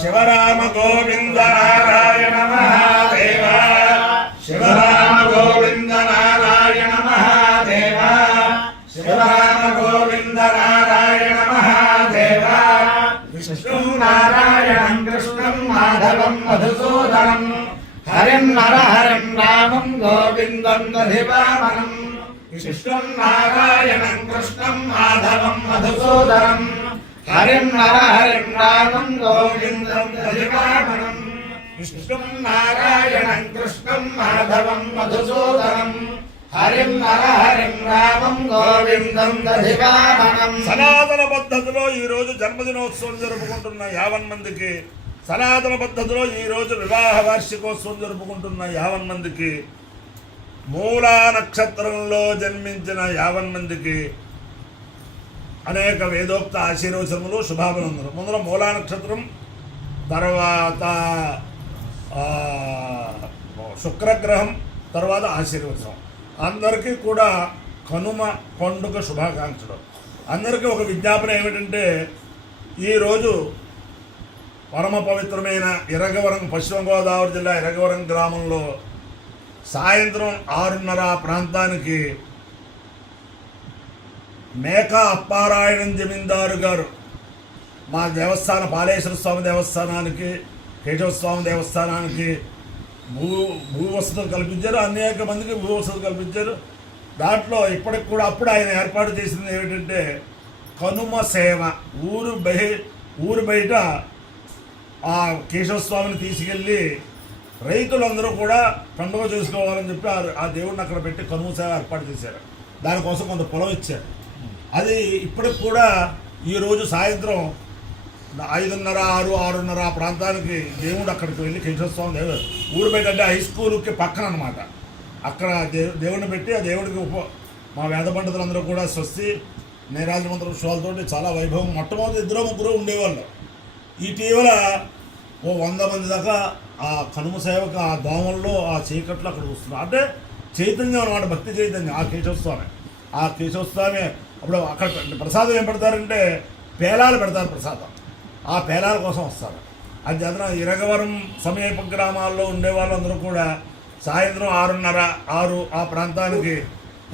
శివరామ గోవింద నారాయణ మహాదేవ శివరామ గోవింద నారాయణ మహాదేవ శివరామ గోవింద నారాయణ మహాదేవ విష్ణు నారాయణం కృష్ణం మాధవం మధుసూదనం హరిం నరహరిం రామం గోవిందం దధివామనం విష్ణుం నారాయణం కృష్ణం మాధవం మధుసూదనం హరిం నరహరిం రామం గోవిందం దధివామనం విష్ణుం నారాయణం కృష్ణం మాధవం మధుసూదనం హరిం నరహరిం రామం గోవిందం దధివామనం. సనాతన పద్ధతిలో ఈరోజు జన్మదినోత్సవం జరుపుకుంటున్న 50 మందికి, సనాతన పద్ధతిలో ఈరోజు వివాహ వార్షికోత్సవం జరుపుకుంటున్న 50 మందికి, మూలా నక్షత్రంలో జన్మించిన 50 మందికి అనేక వేదోక్త ఆశీర్వచనములు శుభాభినందనలు. ముందర మూలా నక్షత్రం, తర్వాత శుక్రగ్రహం, తర్వాత ఆశీర్వచనం. అందరికీ కూడా కనుమ పండుగ శుభాకాంక్షలు. అందరికీ ఒక విజ్ఞాపన ఏమిటంటే, ఈరోజు పరమ పవిత్రమైన ఇరగవరం, పశ్చిమ గోదావరి జిల్లా ఇరగవరం గ్రామంలో సాయంత్రం 6:30 ప్రాంతానికి మేకా అప్పారాయణం జమీందారు గారు మా దేవస్థాన పాలేశ్వర స్వామి దేవస్థానానికి, కేశవస్వామి దేవస్థానానికి భూ వసతులు కల్పించారు. అనేక మందికి భూ వసతులు కల్పించారు. దాంట్లో ఇప్పటికి కూడా అప్పుడు ఆయన ఏర్పాటు చేసింది ఏమిటంటే కనుమ సేవ. ఊరు బయట ఆ కేశవస్వామిని తీసుకెళ్ళి రైతులందరూ కూడా పండుగ చేసుకోవాలని చెప్పి ఆ దేవుడిని అక్కడ పెట్టి కనుమ సేవ ఏర్పాటు చేశారు. దానికోసం కొంత పొలం ఇచ్చారు. అది ఇప్పటికి కూడా ఈరోజు సాయంత్రం 5:30, 6, 6:30 ఆ ప్రాంతానికి దేవుడు అక్కడికి వెళ్ళి కేశవస్వామి దేవుడు ఊరు బయట అంటే హై స్కూల్కి పక్కన అనమాట. అక్కడ దేవుడిని పెట్టి ఆ దేవుడికి మా వేద పండితులందరూ కూడా స్వస్తి నీరాజమంత్ర విషయాలతో చాలా వైభవం. మొట్టమొదటి 2-3 ఉండేవాళ్ళు. ఇటీవల 100 మంది దాకా ఆ కనుమ సేవకు ఆ దోమల్లో ఆ చీకట్లో అక్కడ వస్తున్నారు. అంటే చైతన్యం అనమాట, భక్తి చైతన్యం. ఆ కేశవస్వామి అప్పుడు అక్కడ ప్రసాదం ఏం పెడతారంటే పేలాలు పెడతారు ప్రసాదం. ఆ పేలాల కోసం వస్తారు. అది చేతన ఇరగవరం సమీప గ్రామాల్లో ఉండే వాళ్ళందరూ కూడా సాయంత్రం 6:30, 6 ఆ ప్రాంతానికి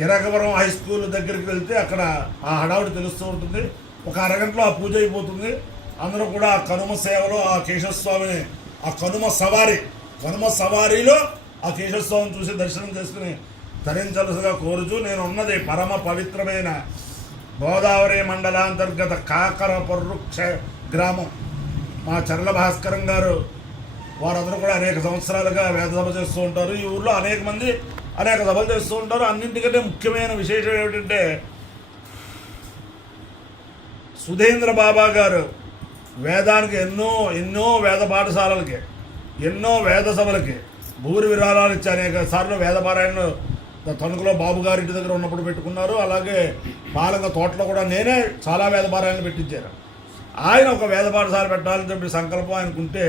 ఇరగవరం హై స్కూల్ దగ్గరికి వెళ్తే అక్కడ ఆ హడావుడి తెలుస్తూ ఉంటుంది. ఒక అరగంటలో ఆ పూజ అయిపోతుంది. అందరూ కూడా ఆ కనుమ సేవలో ఆ కేశవస్వామిని, ఆ కనుమ సవారీలో ఆ కేశవస్వామిని చూసి దర్శనం చేసుకుని తరించలసిగా కోరుచు, నేను ఉన్నది పరమ పవిత్రమైన గోదావరి మండలాంతర్గత కాకరపర్రు గ్రామం. మా చర్ల భాస్కరం గారు వారందరూ కూడా అనేక సంవత్సరాలుగా వేద సభ చేస్తూ ఉంటారు. ఈ ఊళ్ళో అనేక మంది అనేక సభలు చేస్తూ ఉంటారు. అన్నింటికంటే ముఖ్యమైన విశేషం ఏమిటంటే సుధేంద్ర బాబా గారు వేదానికి ఎన్నో వేద పాఠశాలలకి, ఎన్నో వేద సభలకి భూరి విరాళాలు ఇచ్చి అనేక సార్లు వేద పారాయణలు తణుకులో బాబు గారి ఇంటి దగ్గర ఉన్నప్పుడు పెట్టుకున్నారు. అలాగే పాలంగ తోటలో కూడా నేనే చాలా వేద పారాయణలు పెట్టించాను. ఆయన ఒక వేద పాఠశాల పెట్టాలని చెప్పి సంకల్పం ఆయనకుంటే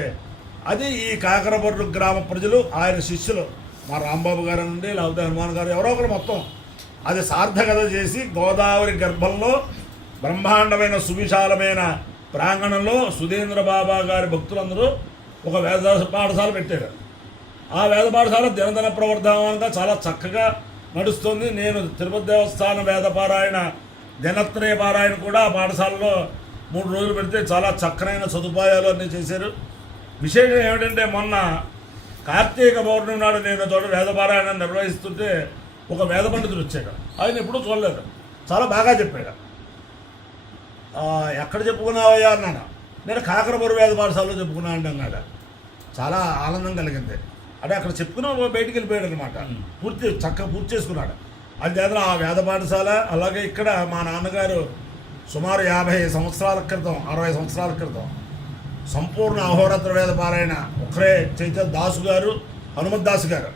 అది ఈ కాకరపర్రు గ్రామ ప్రజలు, ఆయన శిష్యులు, మా రాంబాబు గారు నుండి లేకపోతే హనుమాన్ గారు ఎవరో ఒకరు మొత్తం అది సార్థకత చేసి గోదావరి గర్భంలో బ్రహ్మాండమైన సువిశాలమైన ప్రాంగణంలో సుధేంద్ర బాబా గారి భక్తులందరూ ఒక వేద పాఠశాల పెట్టారు. ఆ వేద పాఠశాల దినదిన ప్రవర్ధమానంగా చాలా చక్కగా నడుస్తుంది. నేను తిరుపతి దేవస్థాన వేద పారాయణ, దినత్రయ పారాయణ కూడా ఆ పాఠశాలలో 3 రోజులు పెడితే చాలా చక్కనైన సదుపాయాలు అన్నీ చేశారు. విశేషం ఏమిటంటే మొన్న కార్తీక పౌర్ణమి నాడు నేను చోట వేద పారాయణ నిర్వహిస్తుంటే ఒక వేద పండితుడు వచ్చాడు. ఆయన ఎప్పుడూ చూడలేదు, చాలా బాగా చెప్పాడు. ఎక్కడ చెప్పుకున్నావయ్యా అన్నాడు. నేను కాకరపర్రు వేద పాఠశాలలో చెప్పుకున్నాను అన్నాడు. చాలా ఆనందం కలిగింది. అంటే అక్కడ చెప్పుకున్న బయటికి వెళ్ళిపోయాడు అనమాట. చక్కగా పూర్తి చేసుకున్నాడు. అది చేత ఆ వేద పాఠశాల, అలాగే ఇక్కడ మా నాన్నగారు సుమారు 50 సంవత్సరాల క్రితం, 60 సంవత్సరాల క్రితం సంపూర్ణ అహోరాత్ర వేద పారాయణ ఒకరే చైతన్య దాసు గారు, హనుమత్ దాసు గారు,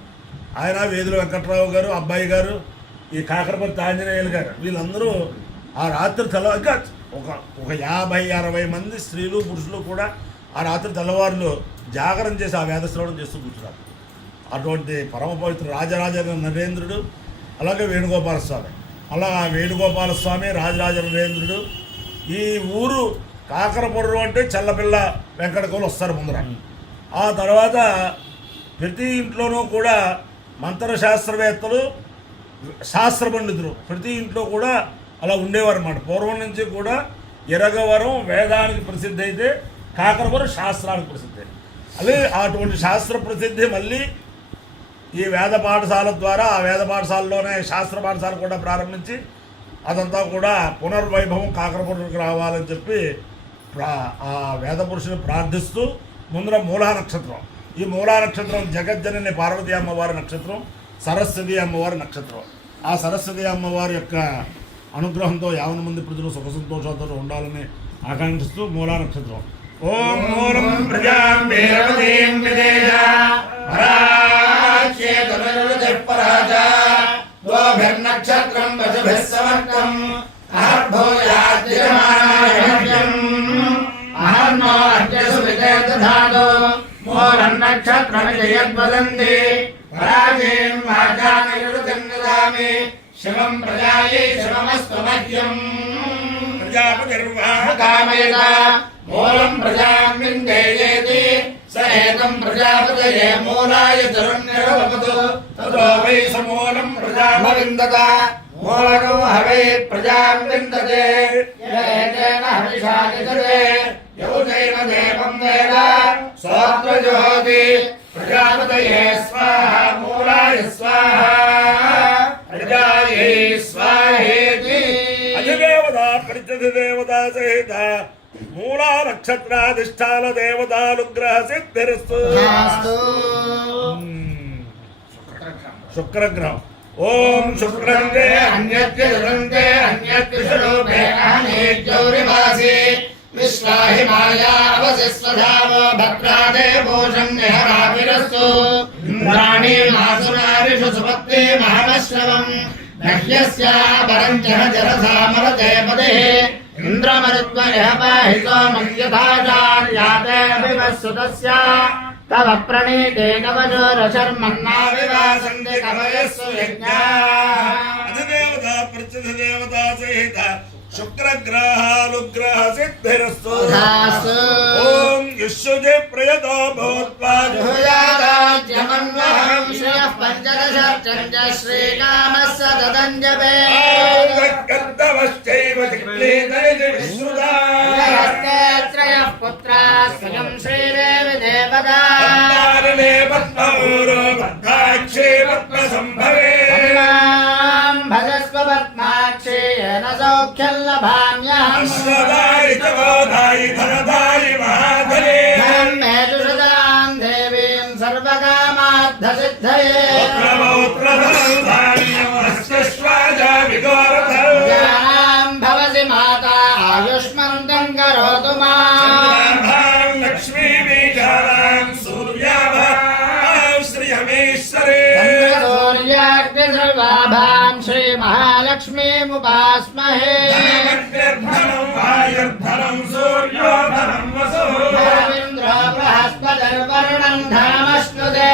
ఆయన వేదుల వెంకట్రావు గారు, అబ్బాయి గారు, ఈ కాకరపర్తి ఆంజనేయులు గారు, వీళ్ళందరూ ఆ రాత్రి ఇంకా ఒక 50-60 మంది స్త్రీలు పురుషులు కూడా ఆ రాత్రి తెల్లవారులు జాగరణ చేసి ఆ వేద శ్రవణం చేస్తూ కూర్చున్నారు. అటువంటి పరమ పవిత్ర రాజరాజ నరేంద్రుడు, అలాగే వేణుగోపాల స్వామి, అలా వేణుగోపాల స్వామి, రాజరాజ నరేంద్రుడు, ఈ ఊరు కాకరపుర్రు అంటే చల్లపిల్ల వెంకటకవులు వస్తారు ముందర. ఆ తర్వాత ప్రతి ఇంట్లోనూ కూడా మంత్రశాస్త్రవేత్తలు, శాస్త్ర పండితులు ప్రతి ఇంట్లో కూడా అలా ఉండేవారు అన్నమాట. పూర్వం నుంచి కూడా ఇరగవరం వేదానికి ప్రసిద్ధి అయితే కాకరపురం శాస్త్రానికి ప్రసిద్ధి. అదే అటువంటి శాస్త్ర ప్రసిద్ధి మళ్ళీ ఈ వేద పాఠశాల ద్వారా, ఆ వేద పాఠశాలలోనే శాస్త్ర పాఠశాల కూడా ప్రారంభించి అదంతా కూడా పునర్వైభవం కాకరపురికి రావాలని చెప్పి ఆ వేద పురుషుని ప్రార్థిస్తూ ముందర మూలా నక్షత్రం, ఈ మూలా నక్షత్రం జగజ్జనని పార్వతీ అమ్మవారి నక్షత్రం, సరస్వతి అమ్మవారి నక్షత్రం. ఆ సరస్వతి అమ్మవారి యొక్క అనుగ్రహంతో 50 మంది ప్రజలు సుఖ సంతోషాలతో ఉండాలని ఆకాంక్షిస్తూ మూలా నక్షత్రం. ఓం మూలం ప్రజాం వీరవతీం విదేజ పరాజా నక్షత్రం వసుభిః సమర్థం అహర్భూయాద్యమానాయం అహర్నో అర్జసు విదేదధాదో మూలం నక్షత్రమితి యద్వదంతి పరాజీం వాచానయురుతిం దదామి శివం ప్రజాయై శివమస్తు మహ్యం ప్రజాపతిర్వాహకామయత మూలం ప్రజాం విందేయేతి స ఏకం ప్రజాపతయే మూలాయ చరుణ్యరవపతు తతో వై సమూలం ప్రజామవిందత మూలకం హవై ప్రజాం విందతే ఏతేన హవిషా నిదతే యౌజైన దేవం వేద సోత్రజోతి ప్రజాపతయే స్వాహ మూలాయ స్వాహ ప్రజాయై స్వాహేతి. అధిదేవతా పరిచదేవతా సహిత మూలా నక్షత్రాధిష్టాన దేవతానుగ్రహ సిద్ధిరస్తు. శుక్రగ్రహం. ఓం శుక్రంతే అన్యత్య దురంతే అన్యత్య స్వరూపే అహనేజ్యౌరివాసి విశ్వాహి మాయా అవశిస్వధావో భద్రాదే భూషం నిహరావిరస్తు ఇంద్రాణి మాసునారిషు సుపత్తి మహమశ్రవం నహ్యస్యా పరం జరసామరతే పదే ఇంద్రమరుద్వయః పాహి సోమం యథాచార్యాతే అభివస్సుతస్య తవ ప్రణీతేన వజోరశర్మన్నా వివాసంతి కవయస్సు యజ్ఞాః. అధిదేవతా ప్రత్యధిదేవతా సహిత శుక్రగ్రహానుగ్రహ సిద్ధిరస్తు. ఓం యుష్యుజి ప్రియతో భూత్వా జుహుయారాజ్యమన్వహం శ్రియః పంచదశర్చంచ శ్రీకామస్య తదంజపే కర్తవశ్చైవ జిగ్లీతైజ విశ్రుతా త్రయః పుత్రాः స్వయం శ్రీదేవి దేవతా పద్మారణే పద్మౌరో పద్మాక్షే పద్మసంభవే భజస్వ పద్మాక్షి येन సౌఖ్యం లభామ్యహం అశ్వదాయి తవోదాయి ధనదాయి మహాధనే ధర్మేషు సదాం దేవీం సర్వకామార్థసిద్ధయే జ్ఞానాం భవసి మాతా ఆయుష్మంతం కరోతు మాం చంద్రసూర్యాగ్నిసర్వాభాం శ్రీ మహాలక్ష్మీముపాస్మహే ఇంద్రో బృహస్పతిర్వరుణం ధనమశ్నుతే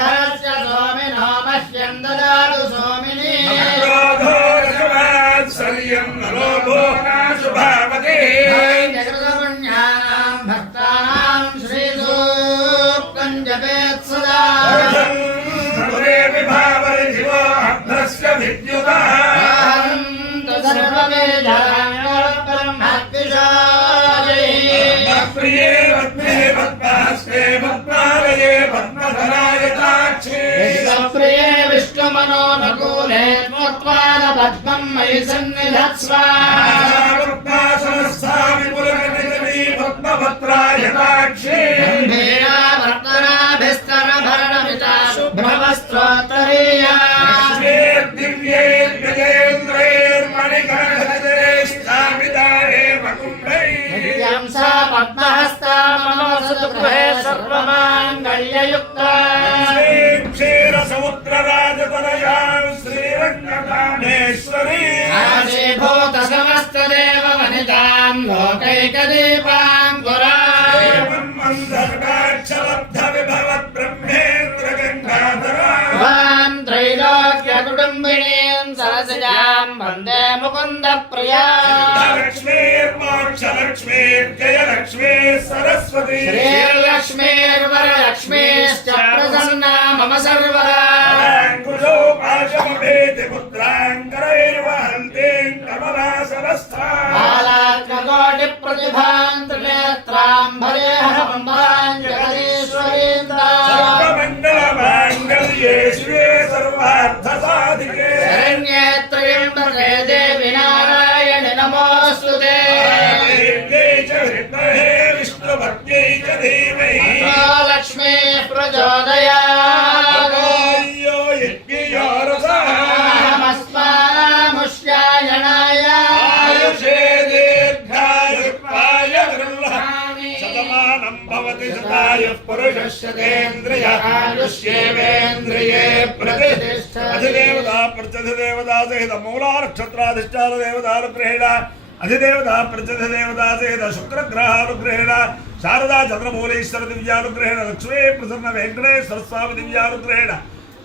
ధరస్య సోమినో మహ్యం దదాతు సోమిని జగృతపుణ్యానాం భక్తానాం శ్రీసూక్తం జపేత్ సదా ప్రియే విష్ణుమనోనుకూలే త్వత్పాద పద్మం మయి సన్నిధత్స్వ గంభీరావర్తనాభిస్తరభరణమితా శుభ్రవస్త్రోత్తరీయా నిత్యం సా పద్మహస్తా మనోసతు గృహే సర్వమాంగళ్యయుక్తా ఆశీభూత సమస్త దేవ వనితాం లోకైకదీపాంకురా వాం త్రైలోక్య కుటుంబినీం సరసిజాం వందే ముకుంద ప్రియా లక్ష్మీర్మోక్షలక్ష్మీర్జయలక్ష్మీ సరస్వతి శ్రీలక్ష్మీర్వరలక్ష్మీశ్చ ప్రసన్నా మమ సర్వదా బాలార్కకోటి ప్రతిభాం త్రినేత్రాంబరేహంబాం సర్వమంగళమాంగళ్యే శివే సర్వార్థసాధికే శరణ్యే త్రయంబకే దేవి నారాయణి నమోస్తుతే విష్ణుభక్త్యై చ ధీమహి లక్ష్మీ ప్రచోదయాత్ అహమస్మాముష్యాయణాయ ఆయుషే దీర్ఘాయుర్వాయ గృహామి శతమానం భవతి శతాయుః పురుషస్యేంద్రియ ఆయుష్యేవేంద్రియే ప్రతిష్టతి అధిదేవతా ప్రత్యధిదేవతా సహిత మూలా నక్షత్రాధిష్టాన దేవతానుగ్రహేణ అధిదేవతా ప్రత్యధిదేవతా సహిత శుక్రగ్రహానుగ్రహేణ శారదా చంద్రమౌళీశ్వర దివ్యానుగ్రహేణ లక్ష్మీ ప్రసన్న వెంకటేశ్వర స్వామి దివ్యానుగ్రహేణ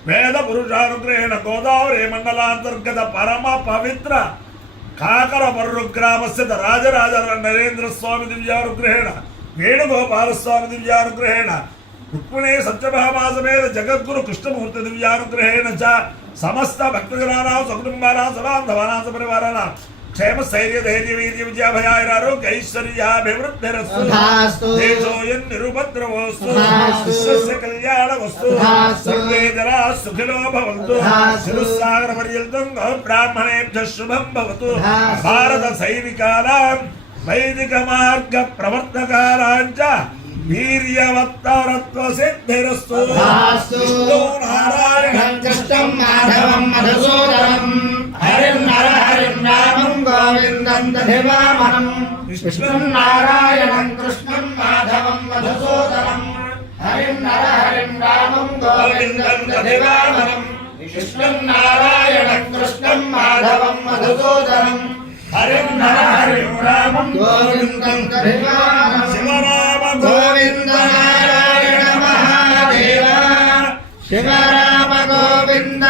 వేద పురుషానుగ్రహేణ గోదావరి మండలాంతర్గత పరమ పవిత్ర కాకర పర్రు గ్రామస్థ రాజరాజ నరేంద్ర స్వామి దివ్యానుగ్రహేణ వేణుగోపాల స్వామి దివ్యానుగ్రహేణ రుక్మిణీ సత్యభామాసమేత జగద్గురు కృష్ణమూర్తి దివ్యానుగ్రహేణ చ సమస్త భక్తజనానాం సకుటుంబానాం సబాంధవానాం సపరివారాణాం క్షేమ స్థైర్య ధైర్య వీర్య విద్యాభయారోగ్య ఐశ్వర్యాభివృద్ధిరస్తు దేశోయం నిరుపద్రవోస్తు విశ్వస్య కళ్యాణమస్తు సర్వే జనా సుఖినో భవంతు శిరుసాగర పర్యంతం బ్రాహ్మణేభ్యః శుభం భవతు భారత సైనికానాం వైదిక మార్గ ప్రవర్తకానాం చ వీర్యవత్తరత్వ సిద్ధిరస్తు విష్ణు నారాయణం కృష్ణం మాధవం మధుసూదనం హరిం నర హరిం రామం గోవిందం దధివామనం విష్ణుం నారాయణం కృష్ణం మాధవం మధుసూదనం హరిం నర హరిం రామం గోవిందం దధివామనం విష్ణుం నారాయణం కృష్ణం మాధవం మధుసూదనం హరిం నర హరిం రామం గోవిందం దధివామనం శివరామ గోవింద నారాయణ మహాదేవ శివరామ గోవింద